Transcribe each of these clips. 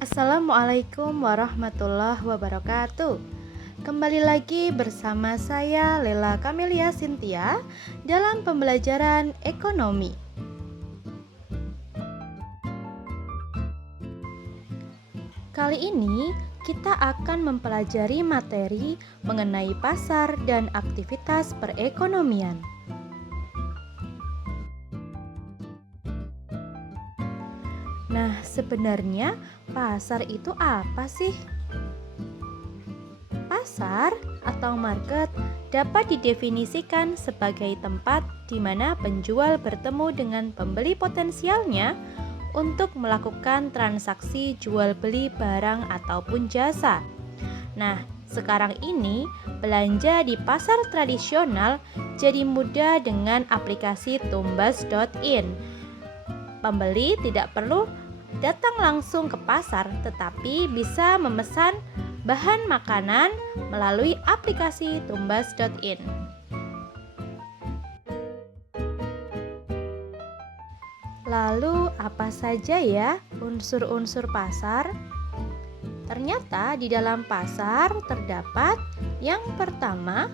Assalamualaikum warahmatullahi wabarakatuh. Kembali lagi bersama saya Lela Kamelia Cynthia dalam pembelajaran ekonomi. Kali ini kita akan mempelajari materi mengenai pasar dan aktivitas perekonomian. Nah, sebenarnya pasar itu apa sih? Pasar atau market dapat didefinisikan sebagai tempat di mana penjual bertemu dengan pembeli potensialnya untuk melakukan transaksi jual beli barang ataupun jasa. Nah, sekarang ini belanja di pasar tradisional jadi mudah dengan aplikasi tumbas.in. Pembeli tidak perlu datang langsung ke pasar, tetapi bisa memesan bahan makanan melalui aplikasi tumbas.in. Lalu apa saja ya unsur-unsur pasar? Ternyata di dalam pasar terdapat yang pertama,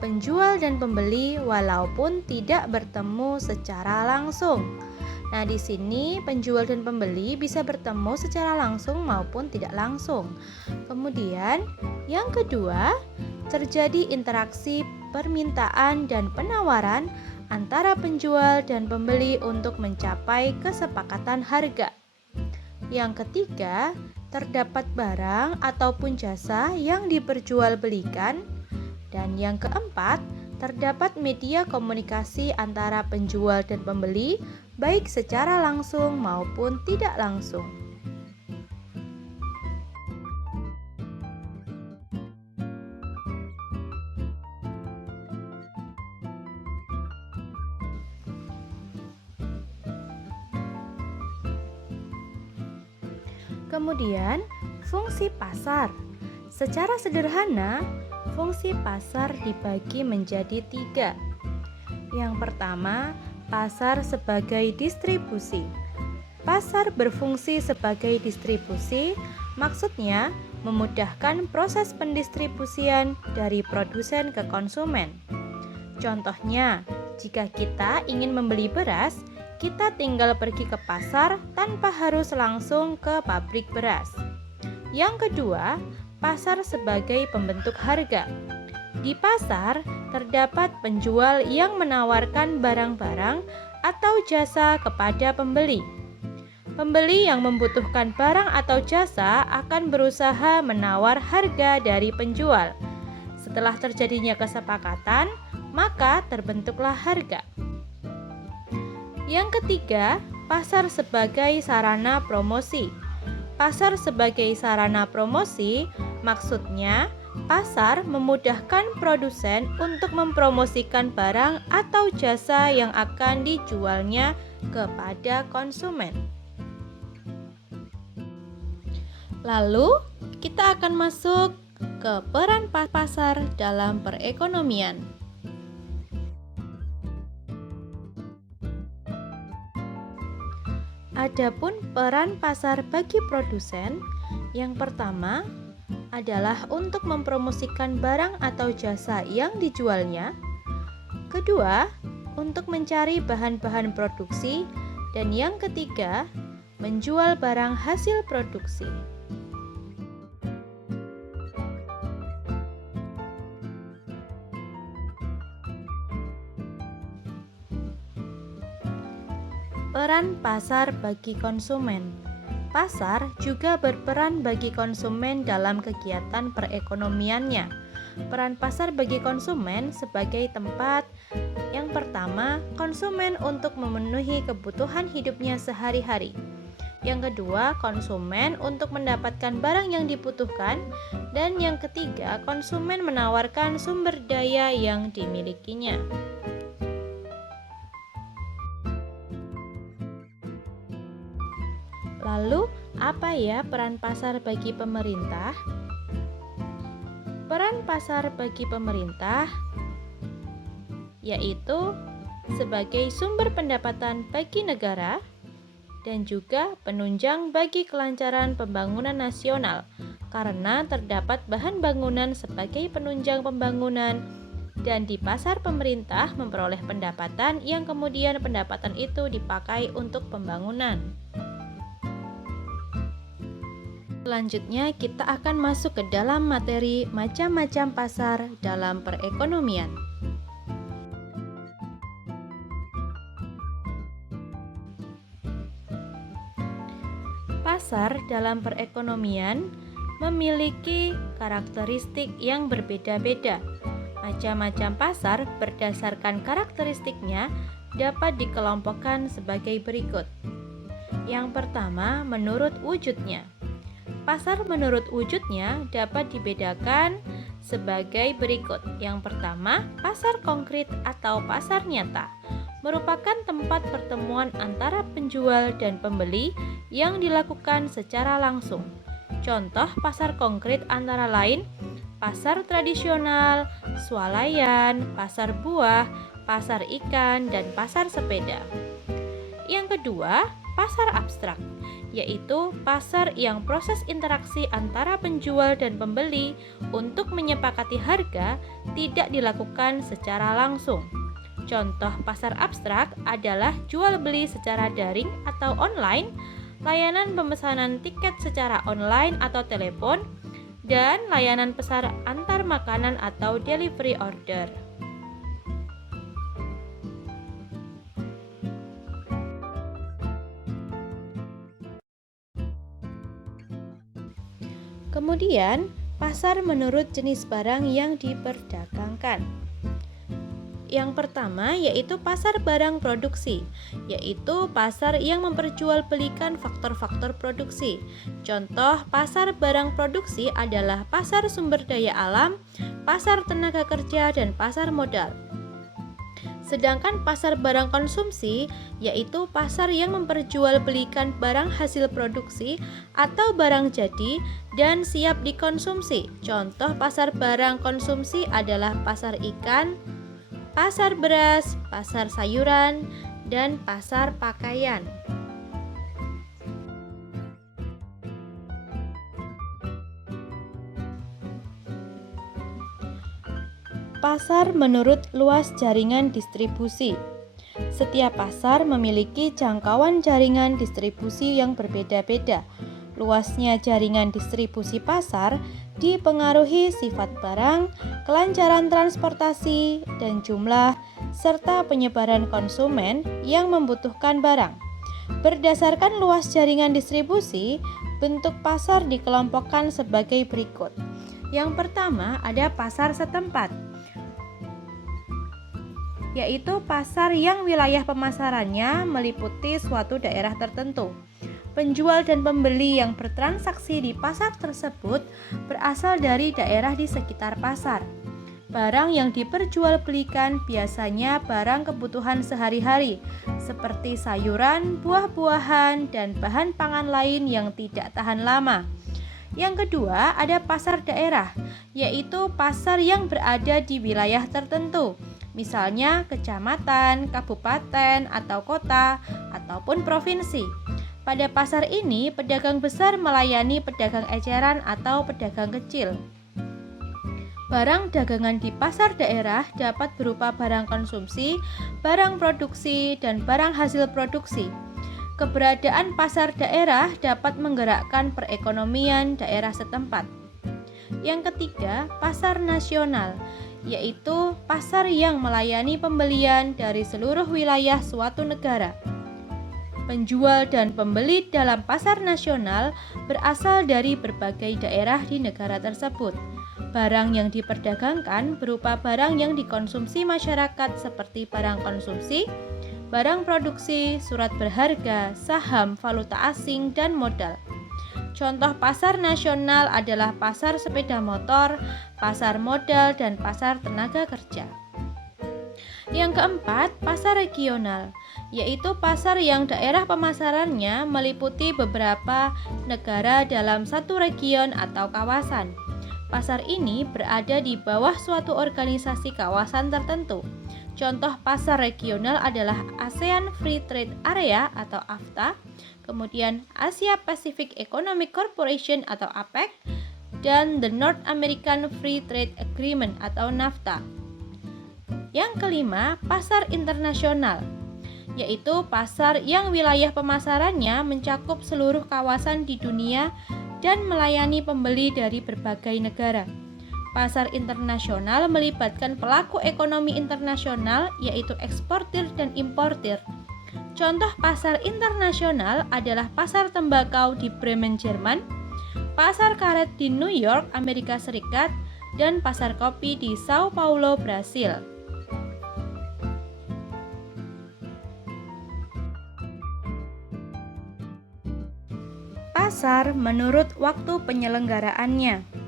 penjual dan pembeli walaupun tidak bertemu secara langsung. Nah, di sini penjual dan pembeli bisa bertemu secara langsung maupun tidak langsung. Kemudian, yang kedua, terjadi interaksi permintaan dan penawaran antara penjual dan pembeli untuk mencapai kesepakatan harga. Yang ketiga, terdapat barang ataupun jasa yang diperjualbelikan. Dan yang keempat, terdapat media komunikasi antara penjual dan pembeli, baik secara langsung maupun tidak langsung. Kemudian, fungsi pasar. Secara sederhana, fungsi pasar dibagi menjadi 3. Yang pertama, pasar sebagai distribusi. Pasar berfungsi sebagai distribusi, maksudnya memudahkan proses pendistribusian dari produsen ke konsumen. Contohnya, jika kita ingin membeli beras, kita tinggal pergi ke pasar tanpa harus langsung ke pabrik beras. Yang kedua, pasar sebagai pembentuk harga. Di pasar terdapat penjual yang menawarkan barang-barang atau jasa kepada pembeli. Pembeli yang membutuhkan barang atau jasa akan berusaha menawar harga dari penjual. Setelah terjadinya kesepakatan, maka terbentuklah harga. Yang ketiga, pasar sebagai sarana promosi. Pasar sebagai sarana promosi maksudnya pasar memudahkan produsen untuk mempromosikan barang atau jasa yang akan dijualnya kepada konsumen. Lalu, kita akan masuk ke peran pasar dalam perekonomian. Adapun peran pasar bagi produsen, yang pertama adalah untuk mempromosikan barang atau jasa yang dijualnya. Kedua, untuk mencari bahan-bahan produksi. Dan yang ketiga, menjual barang hasil produksi. Peran pasar bagi konsumen. Pasar juga berperan bagi konsumen dalam kegiatan perekonomiannya. Peran pasar bagi konsumen sebagai tempat yang pertama, konsumen untuk memenuhi kebutuhan hidupnya sehari-hari. Yang kedua, konsumen untuk mendapatkan barang yang dibutuhkan. Dan yang ketiga, konsumen menawarkan sumber daya yang dimilikinya. Lalu, apa ya peran pasar bagi pemerintah? Peran pasar bagi pemerintah yaitu sebagai sumber pendapatan bagi negara dan juga penunjang bagi kelancaran pembangunan nasional karena terdapat bahan bangunan sebagai penunjang pembangunan dan di pasar pemerintah memperoleh pendapatan yang kemudian pendapatan itu dipakai untuk pembangunan. Selanjutnya kita akan masuk ke dalam materi macam-macam pasar dalam perekonomian. Pasar dalam perekonomian memiliki karakteristik yang berbeda-beda. Macam-macam pasar berdasarkan karakteristiknya dapat dikelompokkan sebagai berikut. Yang pertama, menurut wujudnya. Pasar menurut wujudnya dapat dibedakan sebagai berikut. Yang pertama, pasar konkret atau pasar nyata merupakan tempat pertemuan antara penjual dan pembeli yang dilakukan secara langsung. Contoh pasar konkret antara lain pasar tradisional, swalayan, pasar buah, pasar ikan, dan pasar sepeda. Yang kedua, pasar abstrak, yaitu pasar yang proses interaksi antara penjual dan pembeli untuk menyepakati harga tidak dilakukan secara langsung. Contoh pasar abstrak adalah jual beli secara daring atau online, layanan pemesanan tiket secara online atau telepon, dan layanan pesan antar makanan atau delivery order. Kemudian, pasar menurut jenis barang yang diperdagangkan. Yang pertama yaitu pasar barang produksi, yaitu pasar yang memperjualbelikan faktor-faktor produksi. Contoh pasar barang produksi adalah pasar sumber daya alam, pasar tenaga kerja, dan pasar modal. Sedangkan pasar barang konsumsi yaitu pasar yang memperjualbelikan barang hasil produksi atau barang jadi dan siap dikonsumsi. Contoh pasar barang konsumsi adalah pasar ikan, pasar beras, pasar sayuran, dan pasar pakaian. Pasar menurut luas jaringan distribusi. Setiap pasar memiliki jangkauan jaringan distribusi yang berbeda-beda. Luasnya jaringan distribusi pasar dipengaruhi sifat barang, kelancaran transportasi, dan jumlah, serta penyebaran konsumen yang membutuhkan barang. Berdasarkan luas jaringan distribusi, bentuk pasar dikelompokkan sebagai berikut. Yang pertama ada pasar setempat, yaitu pasar yang wilayah pemasarannya meliputi suatu daerah tertentu. Penjual dan pembeli yang bertransaksi di pasar tersebut berasal dari daerah di sekitar pasar. Barang yang diperjualbelikan biasanya barang kebutuhan sehari-hari, seperti sayuran, buah-buahan, dan bahan pangan lain yang tidak tahan lama. Yang kedua, ada pasar daerah, yaitu pasar yang berada di wilayah tertentu, misalnya kecamatan, kabupaten, atau kota, ataupun provinsi. Pada pasar ini, pedagang besar melayani pedagang eceran atau pedagang kecil. Barang dagangan di pasar daerah dapat berupa barang konsumsi, barang produksi, dan barang hasil produksi. Keberadaan pasar daerah dapat menggerakkan perekonomian daerah setempat. Yang ketiga, pasar nasional, yaitu pasar yang melayani pembelian dari seluruh wilayah suatu negara. Penjual dan pembeli dalam pasar nasional berasal dari berbagai daerah di negara tersebut. Barang yang diperdagangkan berupa barang yang dikonsumsi masyarakat seperti barang konsumsi, barang produksi, surat berharga, saham, valuta asing, dan modal. Contoh pasar nasional adalah pasar sepeda motor, pasar modal, dan pasar tenaga kerja. Yang keempat, pasar regional, yaitu pasar yang daerah pemasarannya meliputi beberapa negara dalam satu region atau kawasan. Pasar ini berada di bawah suatu organisasi kawasan tertentu. Contoh pasar regional adalah ASEAN Free Trade Area atau AFTA, kemudian Asia Pacific Economic Corporation atau APEC, dan the North American Free Trade Agreement atau NAFTA. Yang kelima, pasar internasional, yaitu pasar yang wilayah pemasarannya mencakup seluruh kawasan di dunia dan melayani pembeli dari berbagai negara. Pasar internasional melibatkan pelaku ekonomi internasional, yaitu eksportir dan importir. Contoh pasar internasional adalah pasar tembakau di Bremen, Jerman, pasar karet di New York, Amerika Serikat, dan pasar kopi di Sao Paulo, Brasil. Pasar menurut waktu penyelenggaraannya.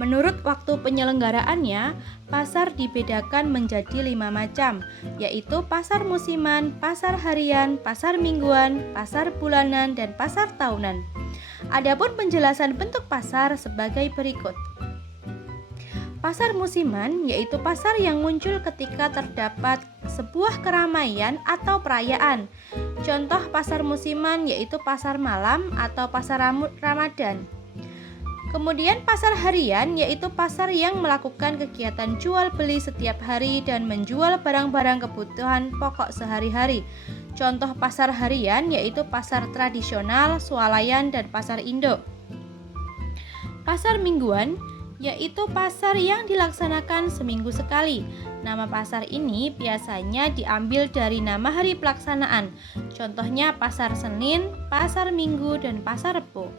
Menurut waktu penyelenggaraannya, pasar dibedakan menjadi 5 macam, yaitu pasar musiman, pasar harian, pasar mingguan, pasar bulanan, dan pasar tahunan. Adapun penjelasan bentuk pasar sebagai berikut. Pasar musiman yaitu pasar yang muncul ketika terdapat sebuah keramaian atau perayaan. Contoh pasar musiman yaitu pasar malam atau pasar Ramadan. Kemudian pasar harian yaitu pasar yang melakukan kegiatan jual beli setiap hari dan menjual barang-barang kebutuhan pokok sehari-hari. Contoh pasar harian yaitu pasar tradisional, swalayan, dan pasar induk. Pasar mingguan yaitu pasar yang dilaksanakan seminggu sekali. Nama pasar ini biasanya diambil dari nama hari pelaksanaan. Contohnya pasar Senin, pasar Minggu, dan pasar Rebo.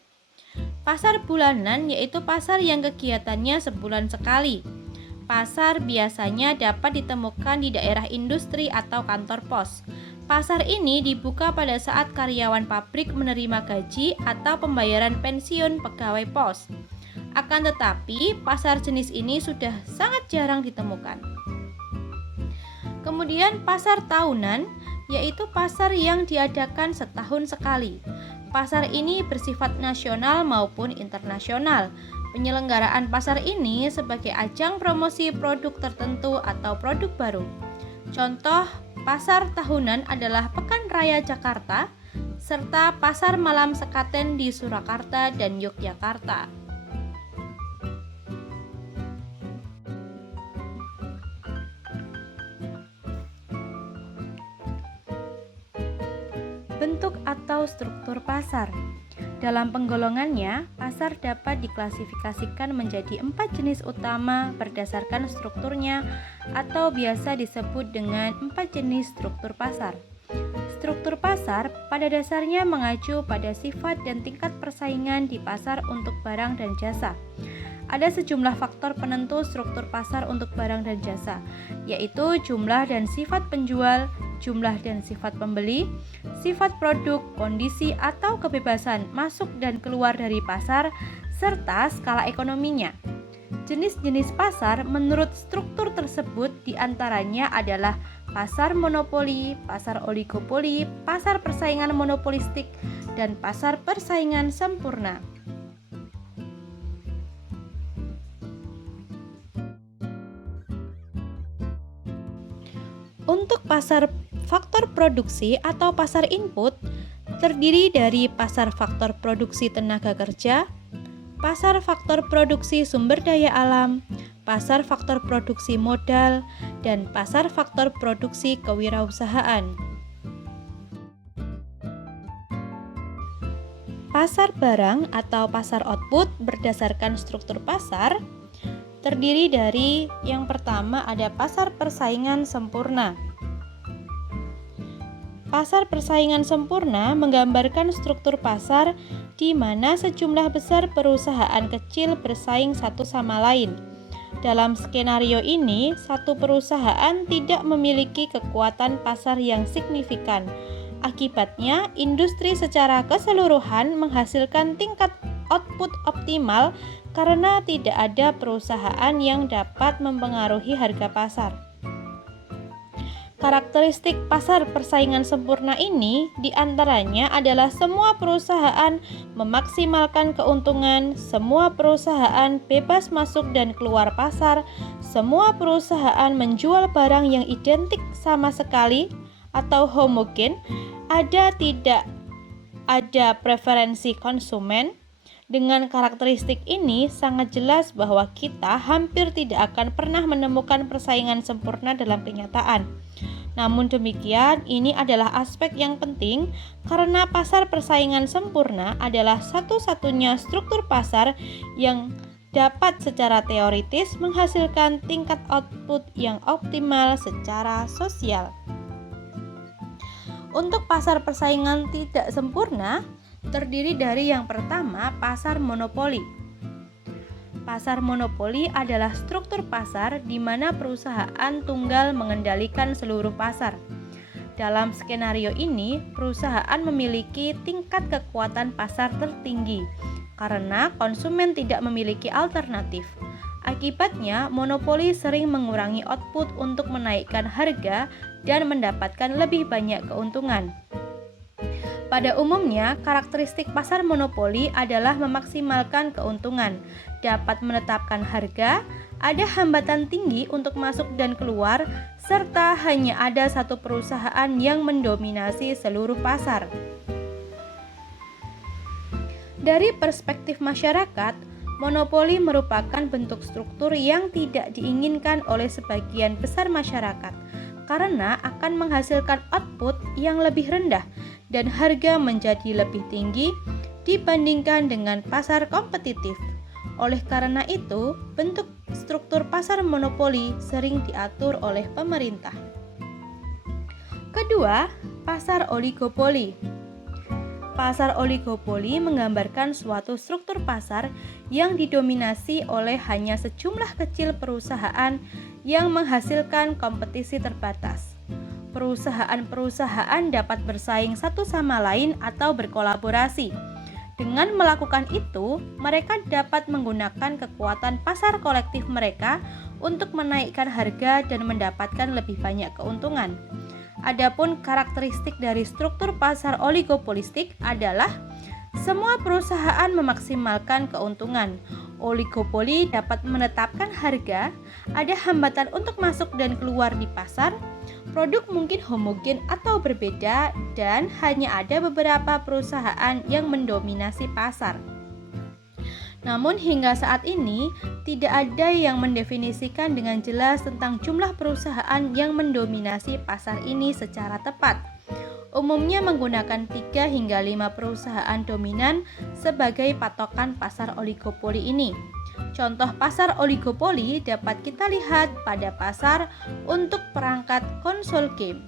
Pasar bulanan yaitu pasar yang kegiatannya sebulan sekali. Pasar biasanya dapat ditemukan di daerah industri atau kantor pos. Pasar ini dibuka pada saat karyawan pabrik menerima gaji atau pembayaran pensiun pegawai pos. Akan tetapi, pasar jenis ini sudah sangat jarang ditemukan. Kemudian pasar tahunan yaitu pasar yang diadakan setahun sekali. Pasar ini bersifat nasional maupun internasional. Penyelenggaraan pasar ini sebagai ajang promosi produk tertentu atau produk baru. Contoh pasar tahunan adalah Pekan Raya Jakarta serta pasar malam Sekaten di Surakarta dan Yogyakarta. Bentuk atau struktur pasar. Dalam penggolongannya, pasar dapat diklasifikasikan menjadi 4 jenis utama berdasarkan strukturnya atau biasa disebut dengan 4 jenis struktur pasar. Struktur pasar pada dasarnya mengacu pada sifat dan tingkat persaingan di pasar untuk barang dan jasa. Ada sejumlah faktor penentu struktur pasar untuk barang dan jasa, yaitu jumlah dan sifat penjual, jumlah dan sifat pembeli, sifat produk, kondisi atau kebebasan masuk dan keluar dari pasar, serta skala ekonominya. Jenis-jenis pasar menurut struktur tersebut diantaranya adalah pasar monopoli, pasar oligopoli, pasar persaingan monopolistik, dan pasar persaingan sempurna. Untuk pasar faktor produksi atau pasar input terdiri dari pasar faktor produksi tenaga kerja, pasar faktor produksi sumber daya alam, pasar faktor produksi modal, dan pasar faktor produksi kewirausahaan. Pasar barang atau pasar output berdasarkan struktur pasar terdiri dari yang pertama ada pasar persaingan sempurna. Pasar persaingan sempurna menggambarkan struktur pasar di mana sejumlah besar perusahaan kecil bersaing satu sama lain. Dalam skenario ini, satu perusahaan tidak memiliki kekuatan pasar yang signifikan. Akibatnya, industri secara keseluruhan menghasilkan tingkat output optimal karena tidak ada perusahaan yang dapat mempengaruhi harga pasar. Karakteristik pasar persaingan sempurna ini diantaranya adalah semua perusahaan memaksimalkan keuntungan, semua perusahaan bebas masuk dan keluar pasar, semua perusahaan menjual barang yang identik sama sekali atau homogen, tidak ada preferensi konsumen. Dengan karakteristik ini sangat jelas bahwa kita hampir tidak akan pernah menemukan persaingan sempurna dalam kenyataan. Namun demikian, ini adalah aspek yang penting karena pasar persaingan sempurna adalah satu-satunya struktur pasar yang dapat secara teoritis menghasilkan tingkat output yang optimal secara sosial. Untuk pasar persaingan tidak sempurna, terdiri dari yang pertama, pasar monopoli. Pasar monopoli adalah struktur pasar di mana perusahaan tunggal mengendalikan seluruh pasar. Dalam skenario ini, perusahaan memiliki tingkat kekuatan pasar tertinggi karena konsumen tidak memiliki alternatif. Akibatnya, monopoli sering mengurangi output untuk menaikkan harga dan mendapatkan lebih banyak keuntungan. Pada umumnya, karakteristik pasar monopoli adalah memaksimalkan keuntungan, dapat menetapkan harga, ada hambatan tinggi untuk masuk dan keluar, serta hanya ada satu perusahaan yang mendominasi seluruh pasar. Dari perspektif masyarakat, monopoli merupakan bentuk struktur yang tidak diinginkan oleh sebagian besar masyarakat, karena akan menghasilkan output yang lebih rendah dan harga menjadi lebih tinggi dibandingkan dengan pasar kompetitif. Oleh karena itu, bentuk struktur pasar monopoli sering diatur oleh pemerintah. Kedua, pasar oligopoli. Pasar oligopoli menggambarkan suatu struktur pasar yang didominasi oleh hanya sejumlah kecil perusahaan yang menghasilkan kompetisi terbatas. Perusahaan-perusahaan dapat bersaing satu sama lain atau berkolaborasi. Dengan melakukan itu, mereka dapat menggunakan kekuatan pasar kolektif mereka untuk menaikkan harga dan mendapatkan lebih banyak keuntungan. Adapun karakteristik dari struktur pasar oligopolistik adalah semua perusahaan memaksimalkan keuntungan. Oligopoli dapat menetapkan harga, ada hambatan untuk masuk dan keluar di pasar, produk mungkin homogen atau berbeda, dan hanya ada beberapa perusahaan yang mendominasi pasar. Namun hingga saat ini, tidak ada yang mendefinisikan dengan jelas tentang jumlah perusahaan yang mendominasi pasar ini secara tepat. Umumnya menggunakan 3 hingga 5 perusahaan dominan sebagai patokan pasar oligopoli ini. Contoh pasar oligopoli dapat kita lihat pada pasar untuk perangkat konsol game.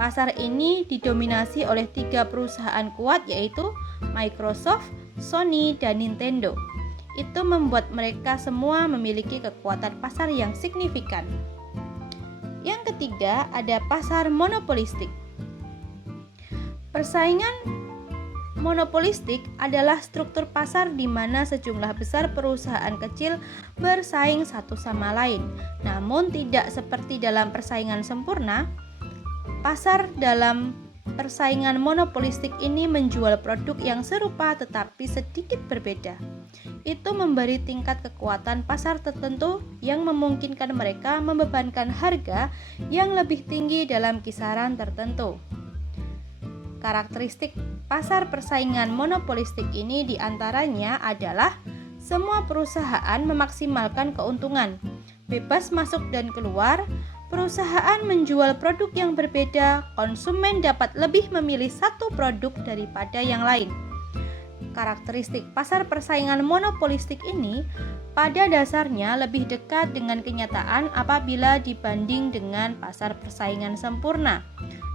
Pasar ini didominasi oleh 3 perusahaan kuat yaitu Microsoft, Sony, dan Nintendo. Itu membuat mereka semua memiliki kekuatan pasar yang signifikan. Yang ketiga, ada pasar monopolistik. Persaingan monopolistik adalah struktur pasar di mana sejumlah besar perusahaan kecil bersaing satu sama lain. Namun tidak seperti dalam persaingan sempurna, pasar dalam persaingan monopolistik ini menjual produk yang serupa tetapi sedikit berbeda. Itu memberi tingkat kekuatan pasar tertentu yang memungkinkan mereka membebankan harga yang lebih tinggi dalam kisaran tertentu. Karakteristik pasar persaingan monopolistik ini diantaranya adalah semua perusahaan memaksimalkan keuntungan, bebas masuk dan keluar, perusahaan menjual produk yang berbeda, konsumen dapat lebih memilih satu produk daripada yang lain. Karakteristik pasar persaingan monopolistik ini pada dasarnya lebih dekat dengan kenyataan apabila dibanding dengan pasar persaingan sempurna.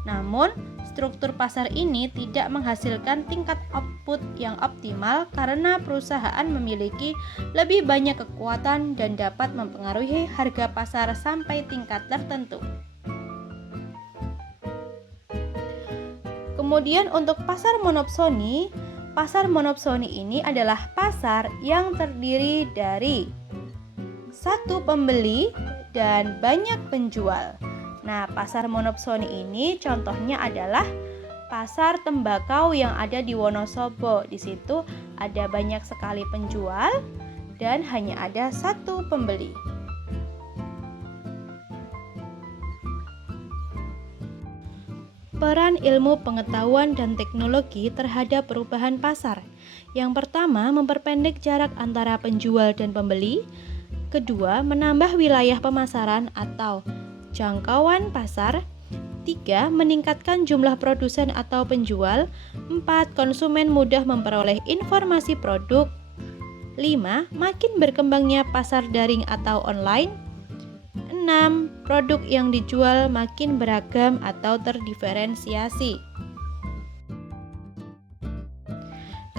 Namun, struktur pasar ini tidak menghasilkan tingkat output yang optimal karena perusahaan memiliki lebih banyak kekuatan dan dapat mempengaruhi harga pasar sampai tingkat tertentu. Kemudian untuk pasar monopsoni ini adalah pasar yang terdiri dari satu pembeli dan banyak penjual. Nah, pasar monopsoni ini contohnya adalah pasar tembakau yang ada di Wonosobo. Di situ ada banyak sekali penjual dan hanya ada satu pembeli. Peran ilmu pengetahuan dan teknologi terhadap perubahan pasar. Yang pertama, memperpendek jarak antara penjual dan pembeli. Kedua, menambah wilayah pemasaran atau jangkauan pasar. 3. Meningkatkan jumlah produsen atau penjual. 4. Konsumen mudah memperoleh informasi produk. 5. Makin berkembangnya pasar daring atau online. 6. Produk yang dijual makin beragam atau terdiferensiasi.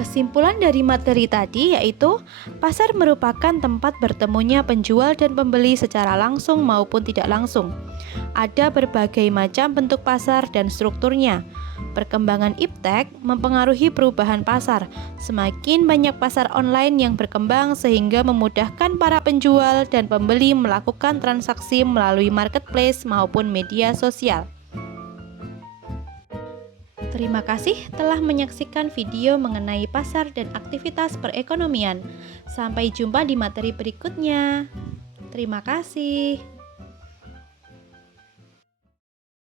Kesimpulan dari materi tadi yaitu pasar merupakan tempat bertemunya penjual dan pembeli secara langsung maupun tidak langsung. Ada berbagai macam bentuk pasar dan strukturnya. Perkembangan iptek mempengaruhi perubahan pasar. Semakin banyak pasar online yang berkembang sehingga memudahkan para penjual dan pembeli melakukan transaksi melalui marketplace maupun media sosial. Terima kasih telah menyaksikan video mengenai pasar dan aktivitas perekonomian. Sampai jumpa di materi berikutnya. Terima kasih.